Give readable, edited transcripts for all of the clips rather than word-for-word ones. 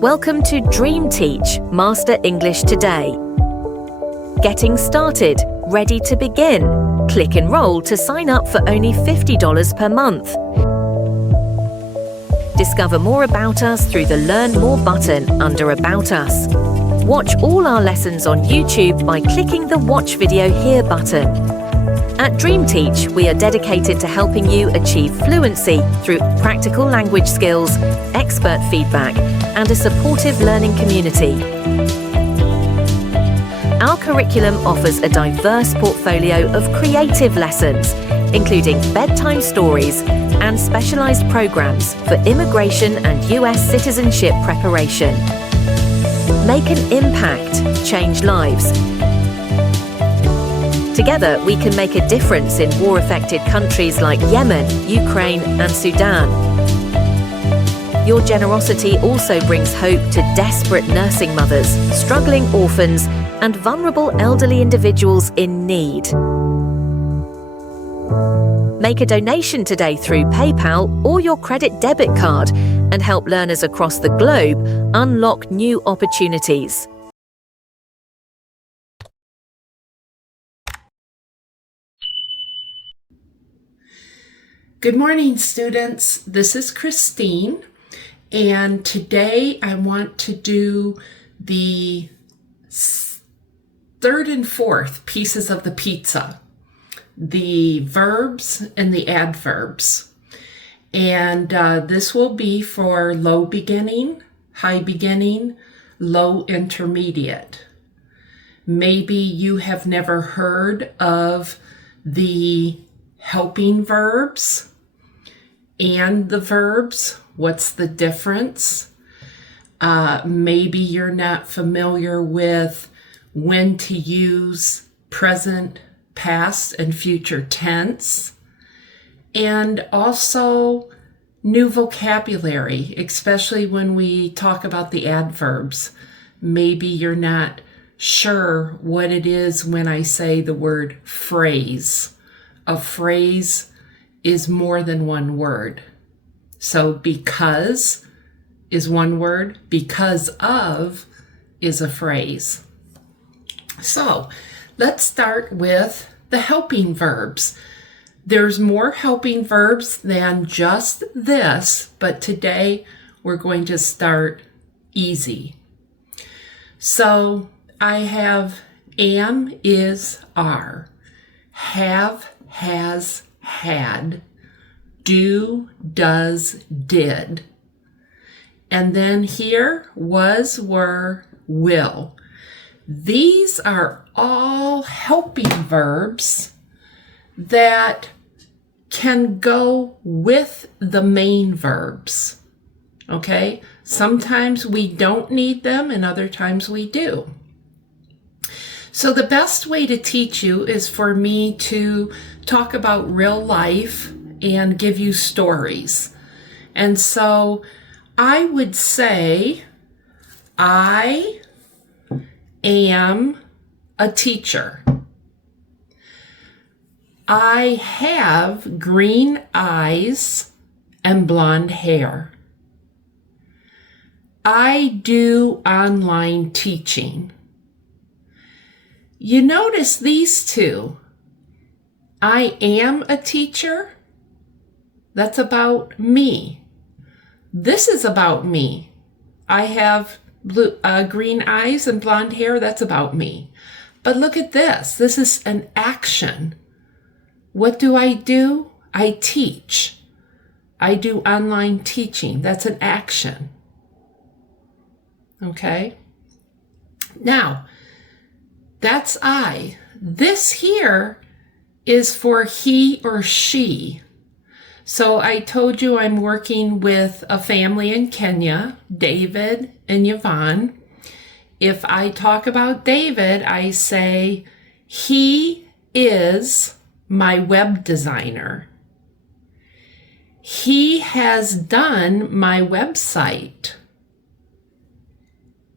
Welcome to Dream Teach Master English Today. Getting started, ready to begin. Click Enroll to sign up for only $50 per month. Discover more about us through the Learn More button under About Us. Watch all our lessons on YouTube by clicking the Watch Video Here button. At Dream Teach, we are dedicated to helping you achieve fluency through practical language skills, expert feedback, and a supportive learning community. Our curriculum offers a diverse portfolio of creative lessons, including bedtime stories and specialized programs for immigration and US citizenship preparation. Make an impact, change lives. Together, we can make a difference in war-affected countries like Yemen, Ukraine, and Sudan. Your generosity also brings hope to desperate nursing mothers, struggling orphans, and vulnerable elderly individuals in need. Make a donation today through PayPal or your credit debit card and help learners across the globe unlock new opportunities. Good morning, students. This is Christine, and today I want to do the third and fourth pieces of the pizza, the verbs and the adverbs. And this will be for low beginning, high beginning, low intermediate. Maybe you have never heard of the helping verbs and the verbs. What's the difference? Maybe you're not familiar with when to use present, past, and future tense. And also new vocabulary, especially when we talk about the adverbs. Maybe you're not sure what it is when I say the word phrase. A phrase is more than one word. So because is one word, because of is a phrase. So let's start with the helping verbs. There's more helping verbs than just this, but today we're going to start easy. So I have am, is, are, have, has, had, do, does, did. And then here, was, were, will. These are all helping verbs that can go with the main verbs. Okay? Sometimes we don't need them and other times we do. So the best way to teach you is for me to talk about real life and give you stories. And so I would say, I am a teacher. I have green eyes and blonde hair. I do online teaching. You notice these two. I am a teacher. That's about me. This is about me. I have green eyes and blonde hair. That's about me. But look at this. This is an action. What do? I teach. I do online teaching. That's an action. Okay? Now, that's I. This here is for he or she. So I told you I'm working with a family in Kenya, David and Yvonne. If I talk about David, I say, he is my web designer. He has done my website.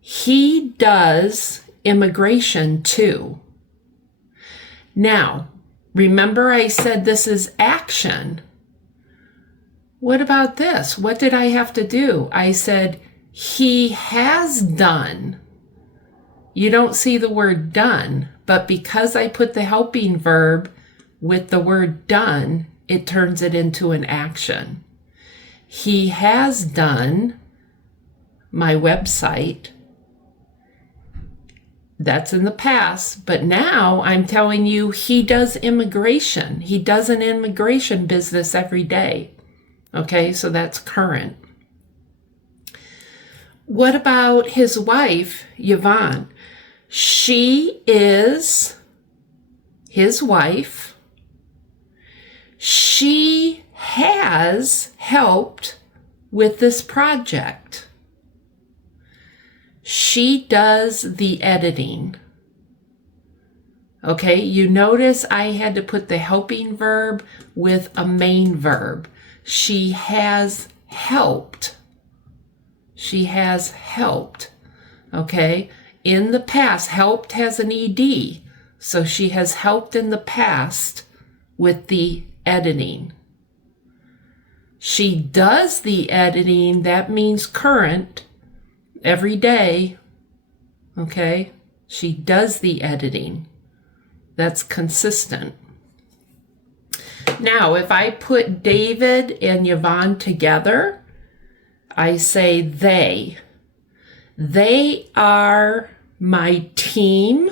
He does immigration too. Now, remember I said this is action. What about this? What did I have to do? I said, he has done. You don't see the word done, but because I put the helping verb with the word done, it turns it into an action. He has done my website. That's in the past, but now I'm telling you he does immigration. He does an immigration business every day. Okay, so that's current. What about his wife, Yvonne? She is his wife. She has helped with this project. She does the editing. Okay, you notice I had to put the helping verb with a main verb. She has helped. She has helped. Okay, in the past, helped has an ed. So she has helped in the past with the editing. She does the editing. That means current. Every day, okay, she does the editing. That's consistent. Now, if I put David and Yvonne together, I say they. They are my team.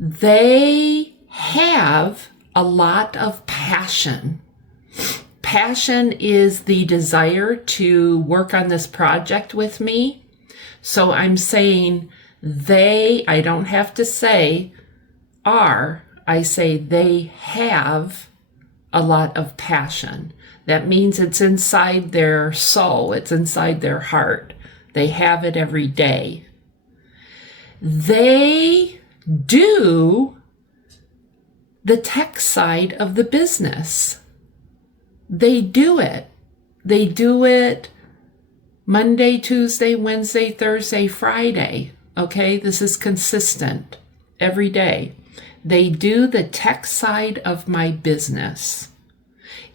They have a lot of passion. Passion is the desire to work on this project with me. So I'm saying they, I don't have to say are, I say they have a lot of passion. That means it's inside their soul, it's inside their heart. They have it every day. They do the tech side of the business. They do it. They do it Monday, Tuesday, Wednesday, Thursday, Friday. Okay, this is consistent every day. They do the tech side of my business.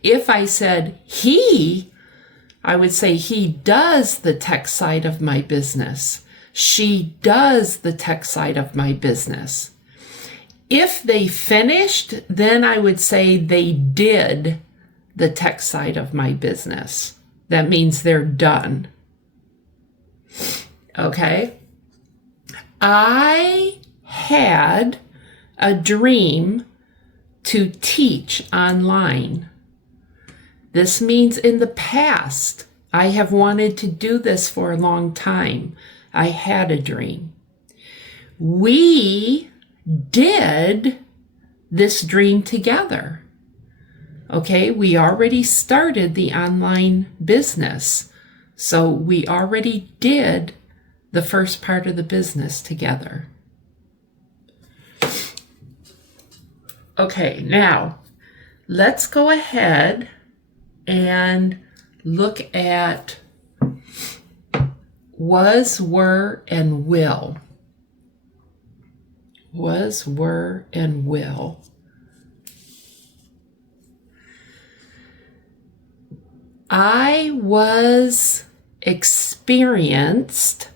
If I said he, I would say he does the tech side of my business. She does the tech side of my business. If they finished, then I would say they did the tech side of my business. That means they're done. Okay. I had a dream to teach online. This means in the past, I have wanted to do this for a long time. I had a dream. We did this dream together. Okay, we already started the online business. So we already did the first part of the business together. Okay, now let's go ahead and look at was, were, and will. Was, were, and will. I was experienced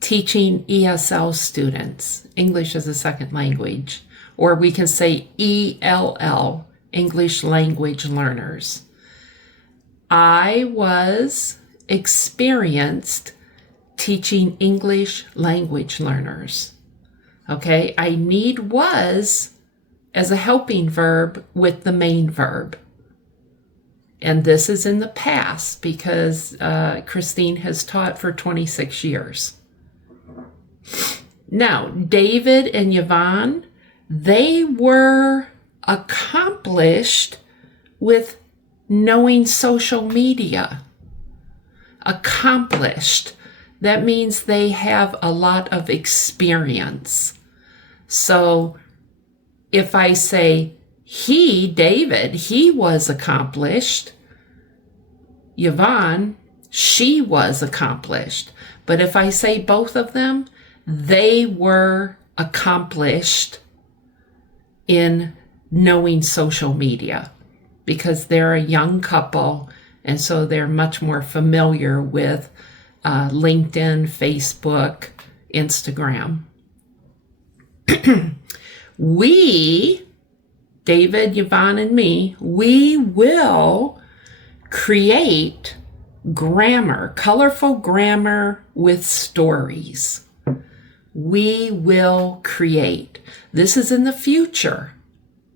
teaching ESL students, English as a second language, or we can say ELL, English language learners. I was experienced teaching English language learners. Okay, I need was as a helping verb with the main verb. And this is in the past because Christine has taught for 26 years. Now, David and Yvonne, they were accomplished with knowing social media. Accomplished. That means they have a lot of experience. So if I say he, David, he was accomplished. Yvonne, she was accomplished. But if I say both of them, they were accomplished in knowing social media because they're a young couple And so they're much more familiar with LinkedIn, Facebook, Instagram. We, David, Yvonne, and me, we will create grammar, colorful grammar with stories. We will create. This is in the future,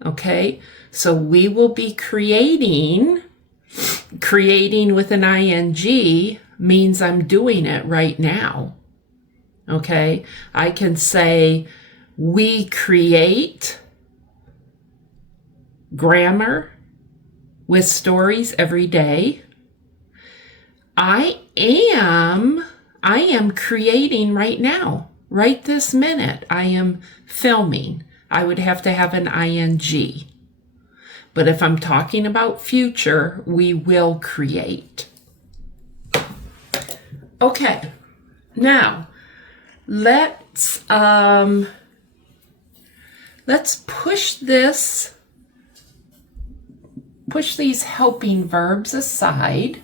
okay? So we will be creating with an ing means I'm doing it right now, okay? I can say, we create grammar with stories every day. I am creating right now, right this minute. I am filming. I would have to have an ing. But if I'm talking about future, we will create. Okay, now let's push these helping verbs aside.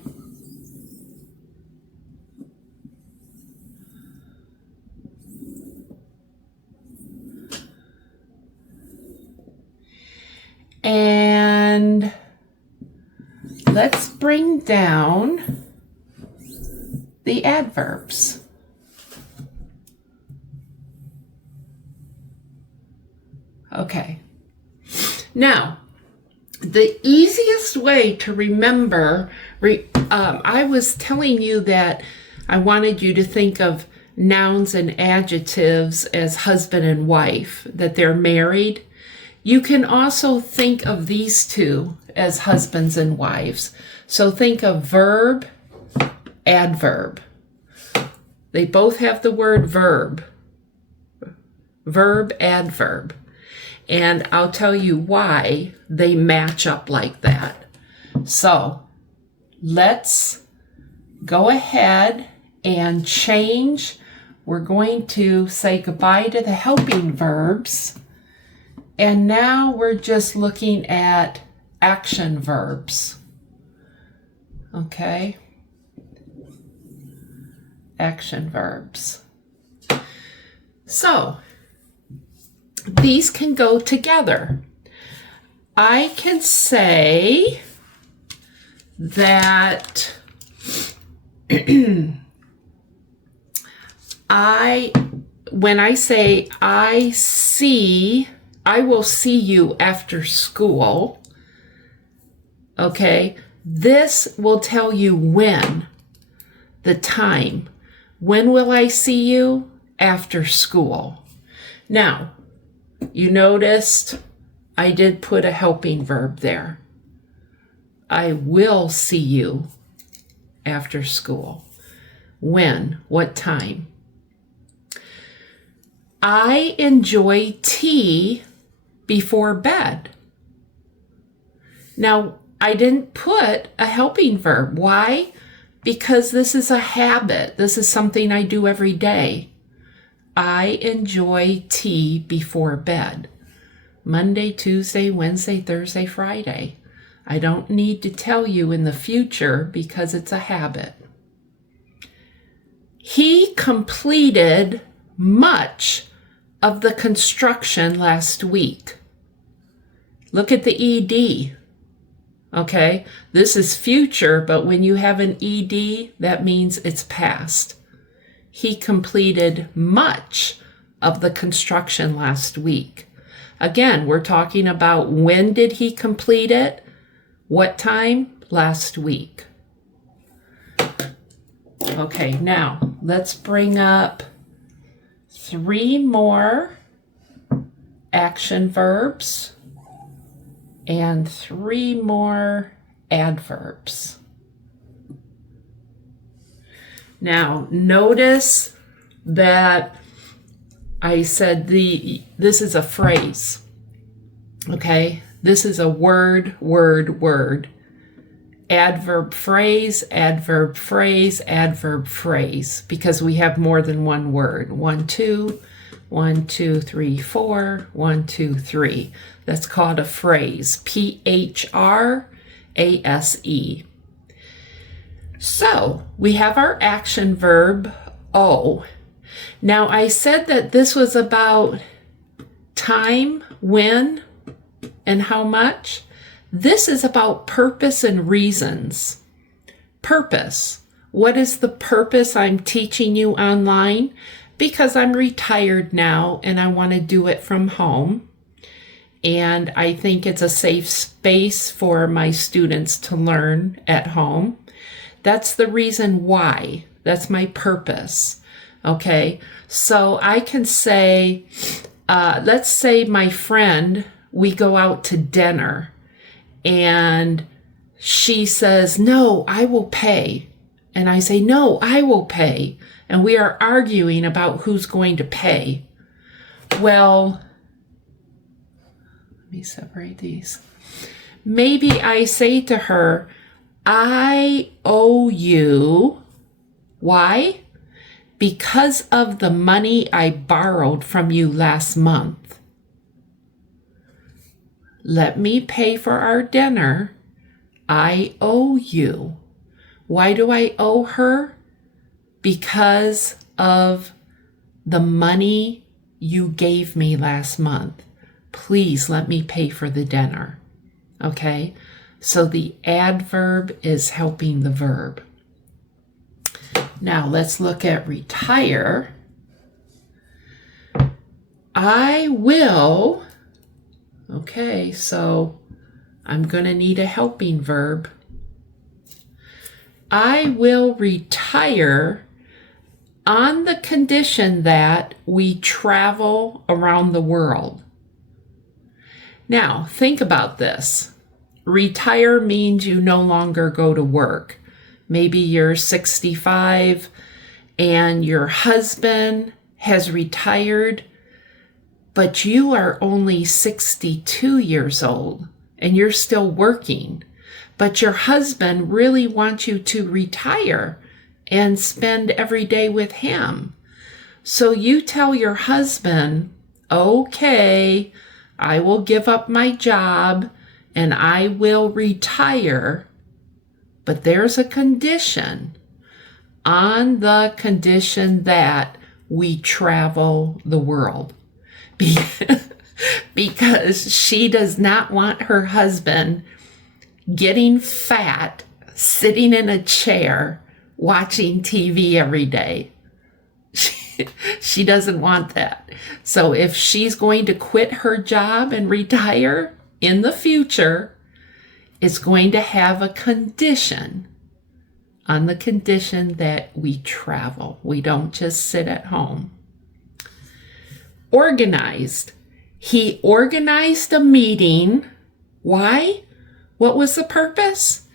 And let's bring down the adverbs. Okay. Now, the easiest way to remember, I was telling you that I wanted you to think of nouns and adjectives as husband and wife, that they're married. You can also think of these two as husbands and wives. So think of verb, adverb. They both have the word verb. Verb, adverb. And I'll tell you why they match up like that. So let's go ahead and change. We're going to say goodbye to the helping verbs. And now we're just looking at action verbs. Okay? Action verbs. So, these can go together. I can say that when I say I will see you after school, okay, this will tell you when, the time. When will I see you? After school. Now, you noticed I did put a helping verb there. I will see you after school. When? What time? I enjoy tea before bed. Now, I didn't put a helping verb. Why? Because this is a habit. This is something I do every day. I enjoy tea before bed. Monday, Tuesday, Wednesday, Thursday, Friday. I don't need to tell you in the future because it's a habit. He completed much of the construction last week. Look at the ED. Okay, this is future, but when you have an ED, that means it's past. He completed much of the construction last week. Again, we're talking about when did he complete it? What time? Last week. Okay, now let's bring up 3 more action verbs and 3 more adverbs. Now, notice that I said this is a phrase, okay? This is a word. Adverb, phrase, adverb, phrase, adverb, phrase, because we have more than one word. 1, 2, 1, 2, 3, 4, 1, 2, 3. That's called a phrase, P-H-R-A-S-E. So we have our action verb, O. Now I said that this was about time, when, and how much. This is about purpose and reasons. Purpose. What is the purpose I'm teaching you online? Because I'm retired now and I want to do it from home. And I think it's a safe space for my students to learn at home. That's the reason why. That's my purpose. Okay, so I can say, let's say my friend, we go out to dinner and she says, no, I will pay. And I say, no, I will pay. And we are arguing about who's going to pay. Well, let me separate these. Maybe I say to her, I owe you. Why? Because of the money I borrowed from you last month. Let me pay for our dinner. I owe you. Why do I owe her? Because of the money you gave me last month. Please let me pay for the dinner. Okay? So the adverb is helping the verb. Now let's look at retire. I will. Okay, so I'm going to need a helping verb. I will retire on the condition that we travel around the world. Now, think about this. Retire means you no longer go to work. Maybe you're 65 and your husband has retired, but you are only 62 years old and you're still working. But your husband really wants you to retire and spend every day with him. So you tell your husband, okay, I will give up my job and I will retire, but there's a condition. On the condition that we travel the world. Because she does not want her husband getting fat, sitting in a chair, watching TV every day. She doesn't want that. So if she's going to quit her job and retire in the future, it's going to have a condition. On the condition that we travel. We don't just sit at home. Organized. He organized a meeting. Why? What was the purpose?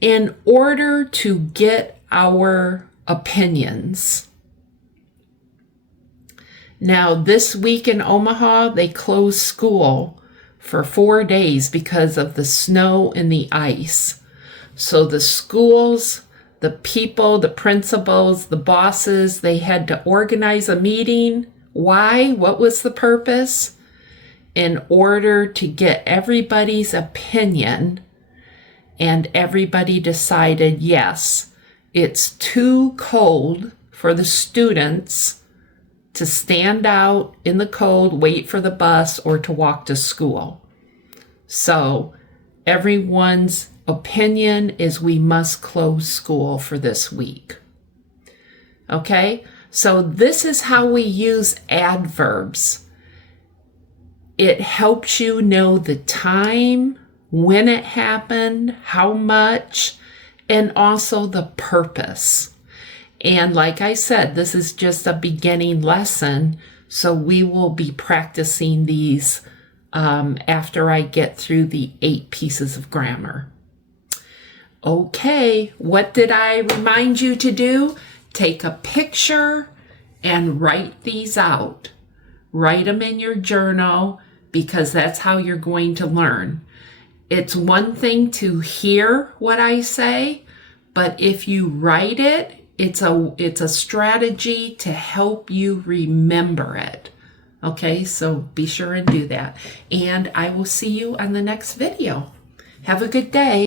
In order to get our opinions. Now, this week in Omaha, they closed school for 4 days because of the snow and the ice. So the schools, the people, the principals, the bosses, they had to organize a meeting. Why? What was the purpose? In order to get everybody's opinion, and everybody decided, yes, it's too cold for the students to stand out in the cold, wait for the bus, or to walk to school. So everyone's opinion is we must close school for this week. Okay, so this is how we use adverbs. It helps you know the time, when it happened, how much, and also the purpose. And like I said, this is just a beginning lesson, so we will be practicing these after I get through the 8 pieces of grammar. Okay, what did I remind you to do? Take a picture and write these out. Write them in your journal because that's how you're going to learn. It's one thing to hear what I say, but if you write it, it's a strategy to help you remember it. Okay, so be sure and do that. And I will see you on the next video. Have a good day.